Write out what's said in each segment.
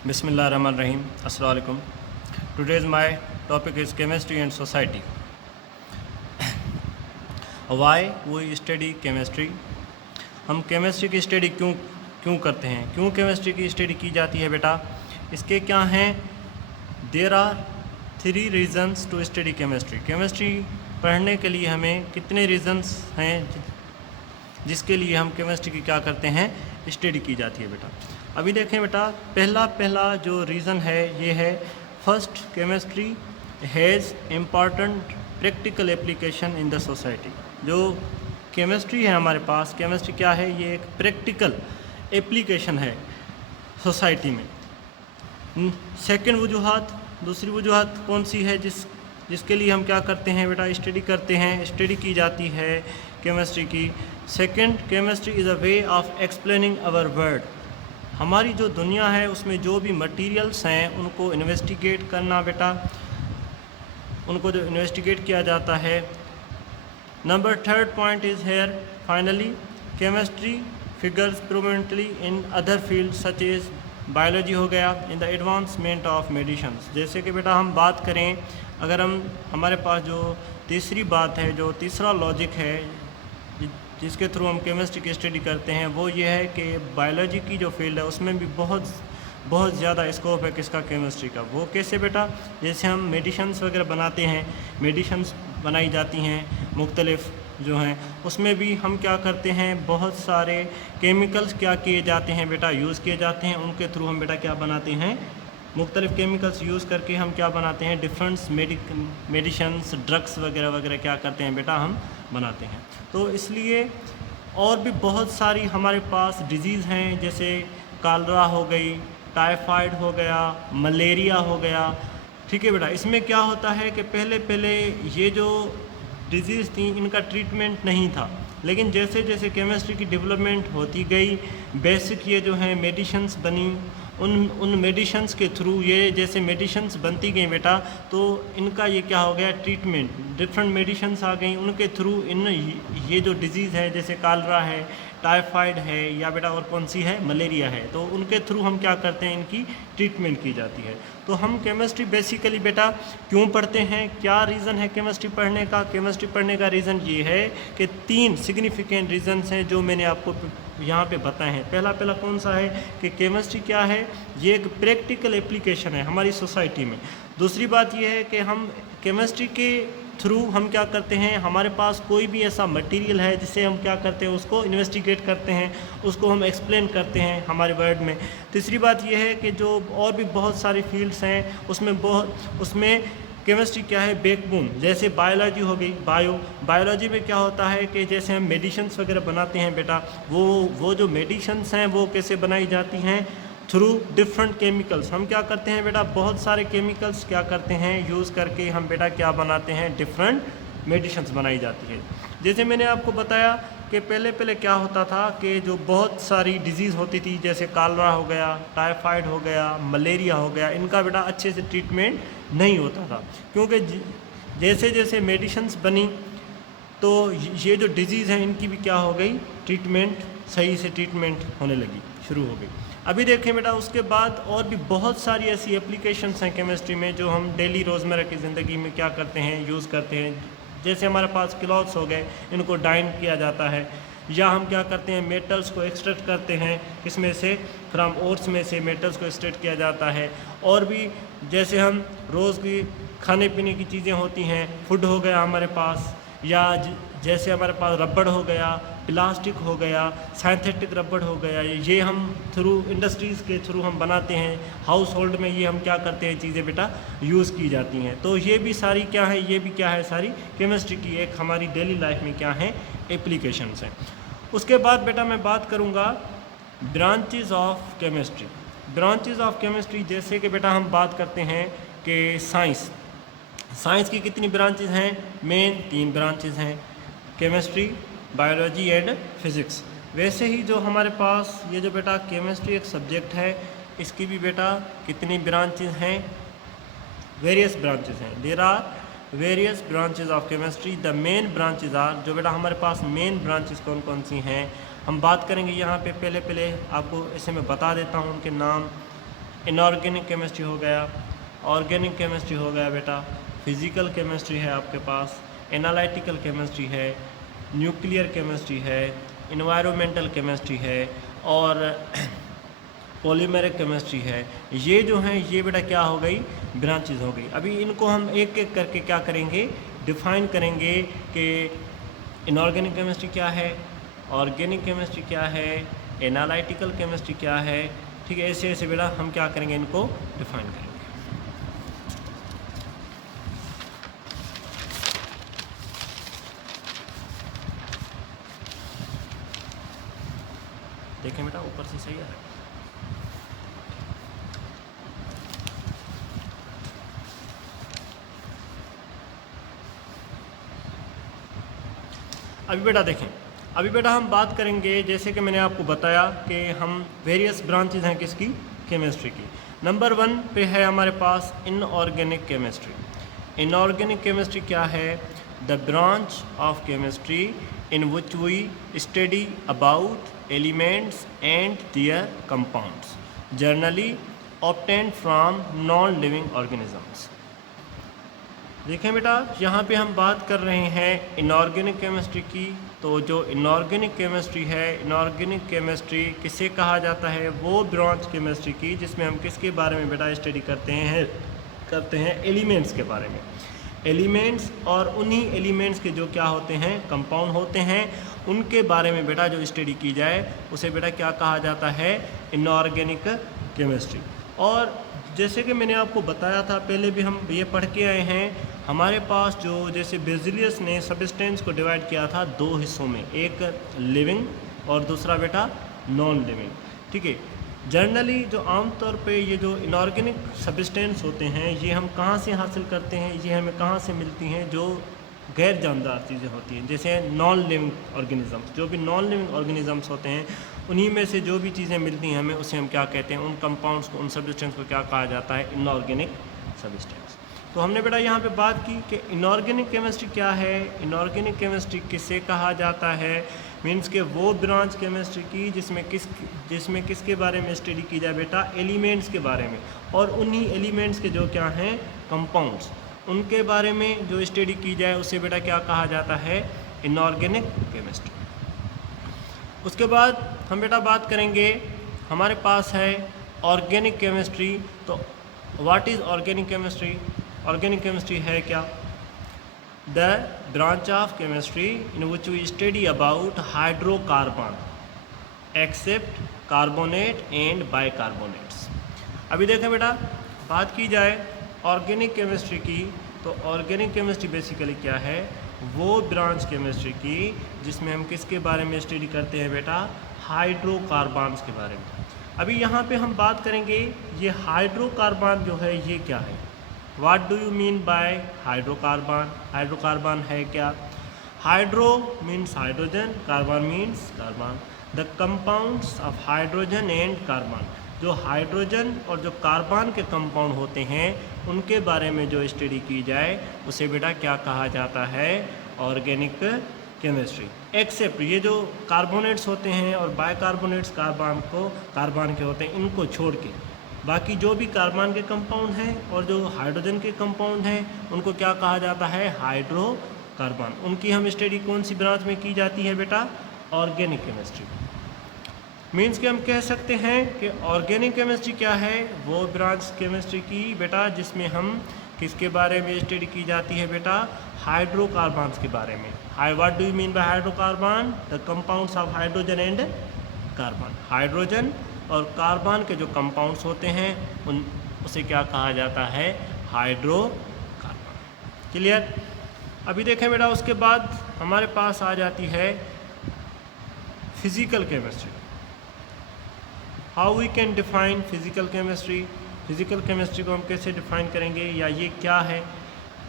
Bismillahirrahmanirrahim. Assalamu alaikum. Today's my topic is chemistry and society. Why we study chemistry? हम chemistry की study क्यों करते हैं, क्यों केमिस्ट्री की स्टडी की जाती है बेटा, इसके क्या हैं? There are 3 reasons to study chemistry. Chemistry पढ़ने के लिए हमें कितने रीज़न्स हैं जिसके लिए हम केमिस्ट्री की क्या करते हैं, स्टडी की जाती है बेटा. अभी देखें बेटा, पहला जो रीज़न है ये है, first, chemistry has important practical application in the society. जो केमिस्ट्री है हमारे पास, केमिस्ट्री क्या है, ये एक प्रैक्टिकल एप्लीकेशन है सोसाइटी में. सेकंड वजूहत, दूसरी वजूहत कौन सी है जिसके लिए हम क्या करते हैं बेटा, स्टडी करते हैं, स्टडी की जाती है केमिस्ट्री की. Second, chemistry is a way of explaining our world. हमारी जो दुनिया है उसमें जो भी मटेरियल्स हैं उनको इन्वेस्टिगेट करना बेटा, उनको जो इन्वेस्टिगेट किया जाता है. Number third point is here finally, chemistry figures prominently in other field such as biology हो गया, in the advancement of medicines. जैसे कि बेटा हम बात करें, अगर हमारे पास जो तीसरी बात है, जो तीसरा लॉजिक है जिसके थ्रू हम केमिस्ट्री की स्टडी करते हैं, वो ये है कि बायोलॉजी की जो फील्ड है उसमें भी बहुत ज़्यादा स्कोप है किसका, केमिस्ट्री का. वो कैसे बेटा, जैसे हम मेडिसिन्स वगैरह बनाते हैं, मेडिसिन्स बनाई जाती हैं मुख्तलिफ जो हैं, उसमें भी हम क्या करते हैं, बहुत सारे केमिकल्स क्या किए जाते हैं बेटा, यूज़ किए जाते हैं. उनके थ्रू हम बेटा क्या बनाते हैं, मुख्तलिफ केमिकल्स यूज़ करके हम क्या बनाते हैं, डिफरेंट मेडिसिन्स, ड्रग्स वगैरह वगैरह क्या करते हैं बेटा, हम बनाते हैं. तो इसलिए और भी बहुत सारी हमारे पास डिजीज़ हैं, जैसे कालरा हो गई, टाइफाइड हो गया, मलेरिया हो गया. ठीक है बेटा, इसमें क्या होता है कि पहले ये जो डिजीज़ थी इनका ट्रीटमेंट नहीं था, लेकिन जैसे जैसे केमिस्ट्री की डेवलपमेंट होती गई, बेसिक ये जो हैं मेडिसिन्स बनी, उन मेडिसिन्स के थ्रू, ये जैसे मेडिसिन्स बनती गई बेटा, तो इनका ये क्या हो गया, ट्रीटमेंट, डिफरेंट मेडिसिन्स आ गई, उनके थ्रू ये जो डिजीज़ है, जैसे कालरा है, टाइफाइड है, या बेटा और कौन सी है, मलेरिया है, तो उनके थ्रू हम क्या करते हैं, इनकी ट्रीटमेंट की जाती है. तो हम केमिस्ट्री बेसिकली बेटा क्यों पढ़ते हैं, क्या रीज़न है केमिस्ट्री पढ़ने का? केमिस्ट्री पढ़ने का रीज़न ये है कि 3 सिग्निफिकेंट रीज़न्स हैं जो मैंने आपको यहाँ पे बताए हैं. पहला कौन सा है कि केमिस्ट्री क्या है, ये एक प्रैक्टिकल एप्लीकेशन है हमारी सोसाइटी में. दूसरी बात ये है कि हम केमिस्ट्री के थ्रू हम क्या करते हैं, हमारे पास कोई भी ऐसा मटेरियल है जिसे हम क्या करते हैं, उसको इन्वेस्टिगेट करते हैं, उसको हम एक्सप्लेन करते हैं हमारे वर्ड में. तीसरी बात यह है कि जो और भी बहुत सारी फील्ड्स हैं उसमें केमिस्ट्री क्या है, बैकबोन. जैसे बायोलॉजी हो गई, बायोलॉजी में क्या होता है कि जैसे हम मेडिसिन्स वगैरह बनाते हैं बेटा, वो जो मेडिसिन्स हैं वो कैसे बनाई जाती हैं, थ्रू डिफरेंट केमिकल्स. हम क्या करते हैं बेटा, बहुत सारे केमिकल्स क्या करते हैं, यूज़ करके हम बेटा क्या बनाते हैं, डिफरेंट मेडिसिन्स बनाई जाती है. जैसे मैंने आपको बताया कि पहले क्या होता था कि जो बहुत सारी डिजीज़ होती थी, जैसे कालरा हो गया, टाइफाइड हो गया, मलेरिया हो गया, इनका बेटा अच्छे से ट्रीटमेंट नहीं होता था, क्योंकि जैसे जैसे मेडिसिन्स बनी तो ये जो डिजीज़ हैं इनकी भी क्या हो गई, ट्रीटमेंट सही से ट्रीटमेंट होने लगी, शुरू हो गई. अभी देखें बेटा, उसके बाद और भी बहुत सारी ऐसी एप्लीकेशंस हैं केमिस्ट्री में जो हम डेली रोज़मर्रा की ज़िंदगी में क्या करते हैं, यूज़ करते हैं. जैसे हमारे पास क्लॉथ्स हो गए, इनको डाइन किया जाता है, या हम क्या करते हैं, मेटल्स को एक्सट्रैक्ट करते हैं, किसमें से, फ्रॉम ओर्स में से मेटल्स को एक्सट्रैक्ट किया जाता है. और भी जैसे हम रोज़ की खाने पीने की चीज़ें होती हैं, फूड हो गया हमारे पास, या जैसे हमारे पास रबड़ हो गया, प्लास्टिक हो गया, सिंथेटिक रबड़ हो गया, ये हम थ्रू इंडस्ट्रीज़ के थ्रू हम बनाते हैं. हाउस होल्ड में ये हम क्या करते हैं, चीज़ें बेटा यूज़ की जाती हैं. तो ये भी सारी क्या है, ये भी क्या है, सारी केमिस्ट्री की एक हमारी डेली लाइफ में क्या है, एप्लीकेशंस हैं. उसके बाद बेटा मैं बात करूँगा branches of chemistry. Branches of chemistry, जैसे कि बेटा हम बात करते हैं कि साइंस की कितनी ब्रांचेज़ हैं, मेन 3 ब्रांचेज़ हैं, केमिस्ट्री, बायोलॉजी एंड फिज़िक्स. वैसे ही जो हमारे पास ये जो बेटा केमिस्ट्री एक सब्जेक्ट है, इसकी भी बेटा कितनी ब्रांचेज़ हैं, वेरियस ब्रांचेज़ हैं. There are various branches of chemistry. The main branches are, जो बेटा हमारे पास मेन ब्रांचेज़ कौन कौन सी हैं हम बात करेंगे यहाँ पे. पहले आपको इसे मैं बता देता हूँ उनके नाम. इनऑर्गेनिक केमिस्ट्री हो गया, ऑर्गेनिक केमिस्ट्री हो गया बेटा, फिजिकल केमिस्ट्री है आपके पास, एनालिटिकल केमिस्ट्री है, न्यूक्लियर केमिस्ट्री है, इन्वायरमेंटल केमिस्ट्री है और पॉलीमेरिक केमिस्ट्री है। ये जो हैं ये बेटा क्या हो गई, ब्रांचेज हो गई। अभी इनको हम एक एक करके क्या करेंगे, डिफाइन करेंगे कि इनऑर्गेनिक केमिस्ट्री क्या है, ऑर्गेनिक केमिस्ट्री क्या है, एनालिटिकल केमिस्ट्री क्या है। ठीक है, ऐसे ऐसे बेटा हम क्या करेंगे, इनको डिफाइन करेंगे। देखें बेटा ऊपर से सही है। अभी बेटा देखें, अभी बेटा हम बात करेंगे, जैसे कि मैंने आपको बताया कि हम वेरियस ब्रांचेज हैं किसकी, केमिस्ट्री की। नंबर 1 पे है हमारे पास इनऑर्गेनिक केमिस्ट्री। इनऑर्गेनिक केमिस्ट्री क्या है, the branch of chemistry in which we study about elements and their compounds generally obtained from non living organisms. देखें बेटा, यहाँ पे हम बात कर रहे हैं इनऑर्गेनिक केमिस्ट्री की। तो जो इनऑर्गेनिक केमिस्ट्री है, इनऑर्गेनिक केमिस्ट्री किसे कहा जाता है, वो ब्रांच केमिस्ट्री की जिसमें हम किसके बारे में बेटा स्टडी करते हैं एलिमेंट्स के बारे में। एलिमेंट्स और उन्हीं एलिमेंट्स के जो क्या होते हैं, कंपाउंड होते हैं, उनके बारे में बेटा जो स्टडी की जाए उसे बेटा क्या कहा जाता है, इनऑर्गेनिक केमिस्ट्री। और जैसे कि मैंने आपको बताया था, पहले भी हम ये पढ़ के आए हैं, हमारे पास जो जैसे बेजिलियस ने सब्सटेंस को डिवाइड किया था 2 हिस्सों में, एक लिविंग और दूसरा बेटा नॉन लिविंग। ठीक है, जनरली जो आमतौर पे ये जो इनऑर्गेनिक सब्सटेंस होते हैं ये हम कहाँ से हासिल करते हैं, ये हमें कहाँ से मिलती हैं, जो गैर जानदार चीज़ें होती हैं, जैसे नॉन लिविंग ऑर्गेनिजम्स। जो भी नॉन लिविंग ऑर्गेनिजम्स होते हैं उन्हीं में से जो भी चीज़ें मिलती हैं हमें, उसे हम क्या कहते हैं, उन कंपाउंड्स को, उन सब्सटेंस को क्या कहा जाता है, इनऑर्गेनिक सब्सटेंस। तो हमने बेटा यहाँ पे बात की कि इनऑर्गेनिक केमिस्ट्री क्या है, इनऑर्गेनिक केमिस्ट्री किसे कहा जाता है, मीन्स के वो ब्रांच केमिस्ट्री की जिसमें किसके बारे में स्टडी की जाए बेटा, एलिमेंट्स के बारे में, और उन्हीं एलिमेंट्स के जो क्या हैं, कंपाउंड्स, उनके बारे में जो स्टडी की जाए उसे बेटा क्या कहा जाता है, इनऑर्गेनिक केमिस्ट्री। उसके बाद हम बेटा बात करेंगे, हमारे पास है ऑर्गेनिक केमिस्ट्री। तो what is organic chemistry? Organic chemistry है क्या, the branch of chemistry in which we study about hydrocarbon except carbonate and bicarbonates. अभी देखें बेटा, बात की जाए ऑर्गेनिक केमिस्ट्री की, तो ऑर्गेनिक केमिस्ट्री बेसिकली क्या है, वो ब्रांच केमिस्ट्री की जिसमें हम किसके बारे में स्टडी करते हैं बेटा, हाइड्रोकार्बन्स के बारे में। अभी यहाँ पे हम बात करेंगे ये हाइड्रोकार्बन जो है ये क्या है, what do you mean by hydrocarbon. Hydrocarbon है क्या, hydro means hydrogen, carbon means carbon, the compounds of hydrogen and carbon. जो हाइड्रोजन और जो कार्बन के कंपाउंड होते हैं उनके बारे में जो स्टडी की जाए उसे बेटा क्या कहा जाता है, ऑर्गेनिक केमिस्ट्री। एक्सेप्ट ये जो कार्बोनेट्स होते हैं और बाइकार्बोनेट्स कार्बन के होते हैं, इनको छोड़ के बाकी जो भी कार्बन के कंपाउंड हैं और जो हाइड्रोजन के कंपाउंड हैं उनको क्या कहा जाता है, हाइड्रोकार्बन। उनकी हम स्टडी कौन सी ब्रांच में की जाती है बेटा, ऑर्गेनिक केमिस्ट्री। मीन्स कि हम कह सकते हैं कि ऑर्गेनिक केमिस्ट्री क्या है, वो ब्रांच केमिस्ट्री की बेटा जिसमें हम किसके बारे में स्टडी की जाती है बेटा, हाइड्रोकार्बन्स के बारे में। What do you mean by hydrocarbon, the compounds of hydrogen and carbon. Hydrogen और कार्बन के जो कंपाउंड्स होते हैं उसे क्या कहा जाता है, हाइड्रोकार्बन। क्लियर। अभी देखें बेटा, उसके बाद हमारे पास आ जाती है physical chemistry. How we can define physical chemistry. Physical chemistry को हम कैसे डिफाइन करेंगे या ये क्या है।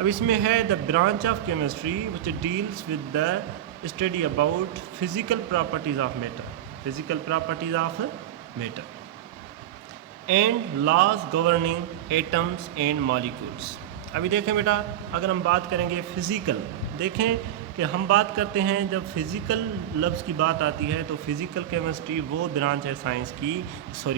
अब इसमें है the branch of chemistry which deals with the study about physical properties of matter, physical properties of matter and laws governing atoms and molecules. अभी देखें बेटा, अगर हम बात करेंगे फिजिकल, देखें कि हम बात करते हैं जब फिज़िकल लफ्ज़ की बात आती है तो फिज़िकल केमिस्ट्री वो ब्रांच है साइंस की,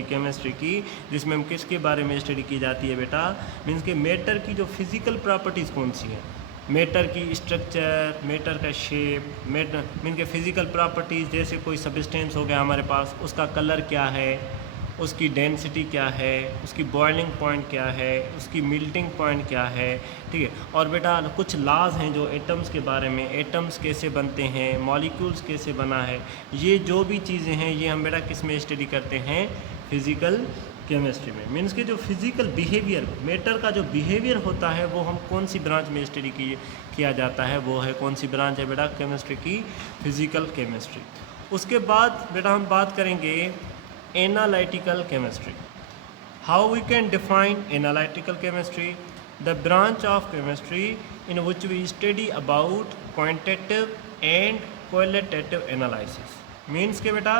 केमिस्ट्री की, जिसमें हम किसके बारे में स्टडी की जाती है बेटा, मीन्स के मैटर की जो फिज़िकल प्रॉपर्टीज़ कौन सी हैं, मैटर की स्ट्रक्चर, मैटर का शेप, मैटर मीन के फिज़िकल प्रॉपर्टीज़, जैसे कोई सब्सटेंस हो गया हमारे पास, उसका कलर क्या है, उसकी डेंसिटी क्या है, उसकी बॉइलिंग पॉइंट क्या है, उसकी मेल्टिंग पॉइंट क्या है, ठीक है। और बेटा कुछ लॉज हैं जो एटम्स के बारे में, एटम्स कैसे बनते हैं, मॉलिक्यूल्स कैसे बना है, ये जो भी चीज़ें हैं ये हम बेटा किस में स्टडी करते हैं, फिज़िकल केमिस्ट्री में। मीन्स के जो फिज़िकल बिहेवियर, मैटर का जो बिहेवियर होता है वो हम कौन सी ब्रांच में स्टडी किया जाता है, वो है कौन सी ब्रांच है बेटा, केमिस्ट्री की, फिज़िकल केमिस्ट्री। उसके बाद बेटा हम बात करेंगे analytical chemistry. How we can define analytical chemistry? The branch of chemistry in which we study about quantitative and qualitative analysis. Means के बेटा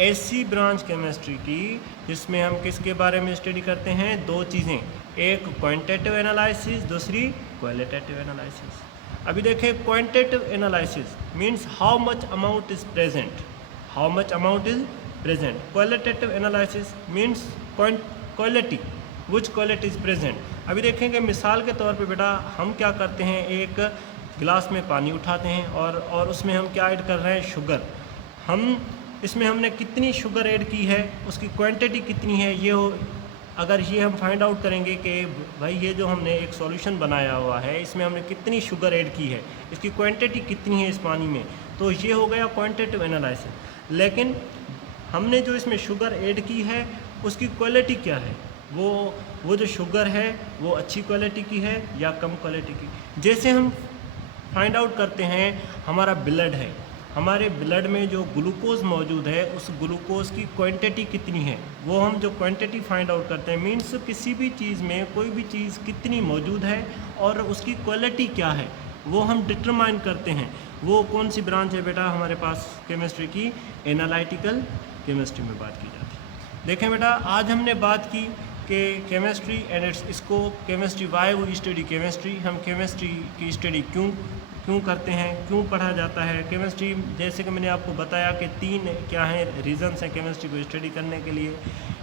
ऐसी ब्रांच केमिस्ट्री की जिसमें हम किसके बारे में स्टडी करते हैं, दो चीज़ें, एक क्वांटिटेटिव एनालिसिस, दूसरी क्वालिटेटिव एनालिसिस। अभी देखें quantitative analysis means how much amount is present, how much amount is present. Qualitative analysis means quality, which quality is present. अभी देखेंगे मिसाल के तौर पे बेटा हम क्या करते हैं, एक गिलास में पानी उठाते हैं और उसमें हम क्या ऐड कर रहे हैं, शुगर। हम इसमें हमने कितनी शुगर ऐड की है, उसकी क्वांटिटी कितनी है, अगर ये हम फाइंड आउट करेंगे कि भाई ये जो हमने एक सॉल्यूशन बनाया हुआ है इसमें हमने कितनी शुगर ऐड की है, इसकी क्वांटिटी कितनी है इस पानी में, तो ये हो गया क्वांटिटेटिव एनालिसिस। लेकिन हमने जो इसमें शुगर ऐड की है उसकी क्वालिटी क्या है, वो जो शुगर है वो अच्छी क्वालिटी की है या कम क्वालिटी की। जैसे हम फाइंड आउट करते हैं हमारा ब्लड है, हमारे ब्लड में जो ग्लूकोज मौजूद है उस ग्लूकोज की क्वांटिटी कितनी है, वो हम जो क्वांटिटी फाइंड आउट करते हैं, मीन्स किसी भी चीज़ में कोई भी चीज़ कितनी मौजूद है और उसकी क्वालिटी क्या है वो हम डिटरमाइन करते हैं। वो कौन सी ब्रांच है बेटा हमारे पास केमिस्ट्री की, एनालिटिकल केमिस्ट्री में बात की जाती है। देखें बेटा आज हमने बात की कि chemistry and its scope, chemistry why we study chemistry, हम केमिस्ट्री की स्टडी क्यों करते हैं, क्यों पढ़ा जाता है केमिस्ट्री। जैसे कि मैंने आपको बताया कि 3 क्या हैं रीज़न्स हैं केमिस्ट्री को स्टडी करने के लिए।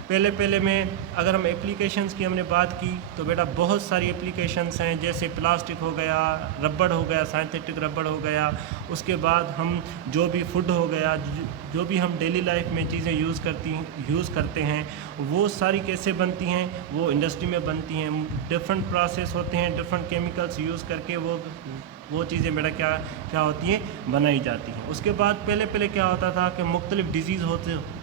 पहले में अगर हम एप्लीकेशंस की हमने बात की तो बेटा बहुत सारी एप्लीकेशंस हैं, जैसे प्लास्टिक हो गया, रबड़ हो गया, सिंथेटिक रबड़ हो गया, उसके बाद हम जो भी फूड हो गया, जो भी हम डेली लाइफ में चीज़ें यूज़ करते हैं वो सारी कैसे बनती हैं, वो इंडस्ट्री में बनती हैं, डिफरेंट प्रोसेस होते हैं, डिफरेंट केमिकल्स यूज़ करके वो चीज़ें बेटा क्या होती हैं, बनाई जाती हैं। उसके बाद पहले क्या होता था कि मुख्तलिफ डिजीज़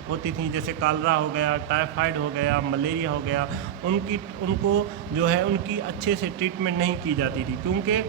होती थी, जैसे कालरा हो गया, टाइफाइड हो गया, मलेरिया हो गया, उनको जो है उनकी अच्छे से ट्रीटमेंट नहीं की जाती थी क्योंकि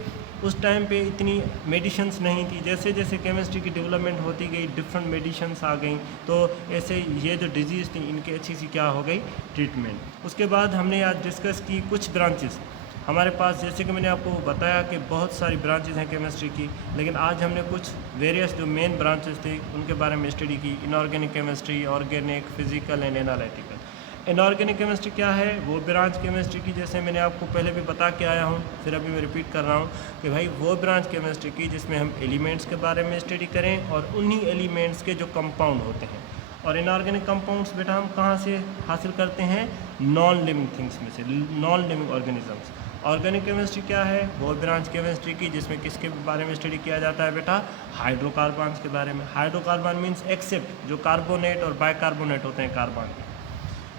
उस टाइम पे इतनी मेडिसिन्स नहीं थी। जैसे जैसे केमिस्ट्री की डेवलपमेंट होती गई डिफरेंट मेडिसिन्स आ गई, तो ऐसे ये जो डिजीज़ थी इनकी अच्छी सी क्या हो गई, ट्रीटमेंट। उसके बाद हमने आज डिस्कस की कुछ ब्रांचेस हमारे पास, जैसे कि मैंने आपको बताया कि बहुत सारी ब्रांचेस हैं केमिस्ट्री की, लेकिन आज हमने कुछ वेरियस जो मेन ब्रांचेस थे उनके बारे में स्टडी की। Inorganic chemistry, organic, physical and analytical. Inorganic chemistry क्या है, वो ब्रांच केमिस्ट्री की जैसे मैंने आपको पहले भी बता के आया हूँ, फिर अभी मैं रिपीट कर रहा हूँ कि भाई वो ब्रांच केमिस्ट्री की जिसमें हम एलिमेंट्स के बारे में स्टडी करें और उन्हीं एलिमेंट्स के जो कंपाउंड होते हैं। और इनऑर्गेनिक कंपाउंड्स बेटा हम कहाँ से हासिल करते हैं, नॉन लिविंग थिंग्स में से, non living organisms. Organic chemistry क्या है, वो ब्रांच केमिस्ट्री की जिसमें किसके बारे में स्टडी किया जाता है बेटा, हाइड्रोकार्बन्स के बारे में। हाइड्रोकार्बन मीन्स एक्सेप्ट जो कार्बोनेट और बाइकार्बोनेट होते हैं कार्बन के।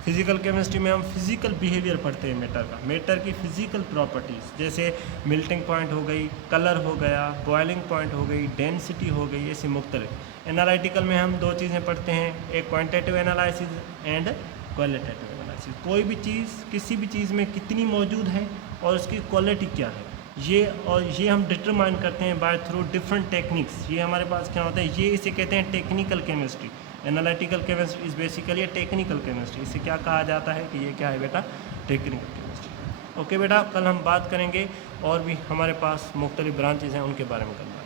फिजिकल केमिस्ट्री में हम फिजिकल बिहेवियर पढ़ते हैं मैटर का, मैटर की फिजिकल प्रॉपर्टीज़, जैसे मेल्टिंग पॉइंट हो गई, कलर हो गया, बॉइलिंग पॉइंट हो गई, डेंसिटी हो गई, ऐसी मुख्तलिफ। एनालिटिकल में हम 2 चीज़ें पढ़ते हैं, एक quantitative analysis and qualitative analysis. कोई भी चीज़ किसी भी चीज़ में कितनी मौजूद है और उसकी क्वालिटी क्या है, ये हम डिटरमाइन करते हैं बाय थ्रू डिफरेंट टेक्निक्स। ये हमारे पास क्या होता है, ये इसे कहते हैं technical chemistry. Analytical chemistry is basically A technical chemistry. इसे क्या कहा जाता है कि ये क्या है बेटा, टेक्निकल केमिस्ट्री। ओके बेटा, कल हम बात करेंगे और भी हमारे पास मुख्तलिफ ब्रांचेज हैं उनके बारे में करना।